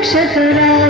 నక్షతరా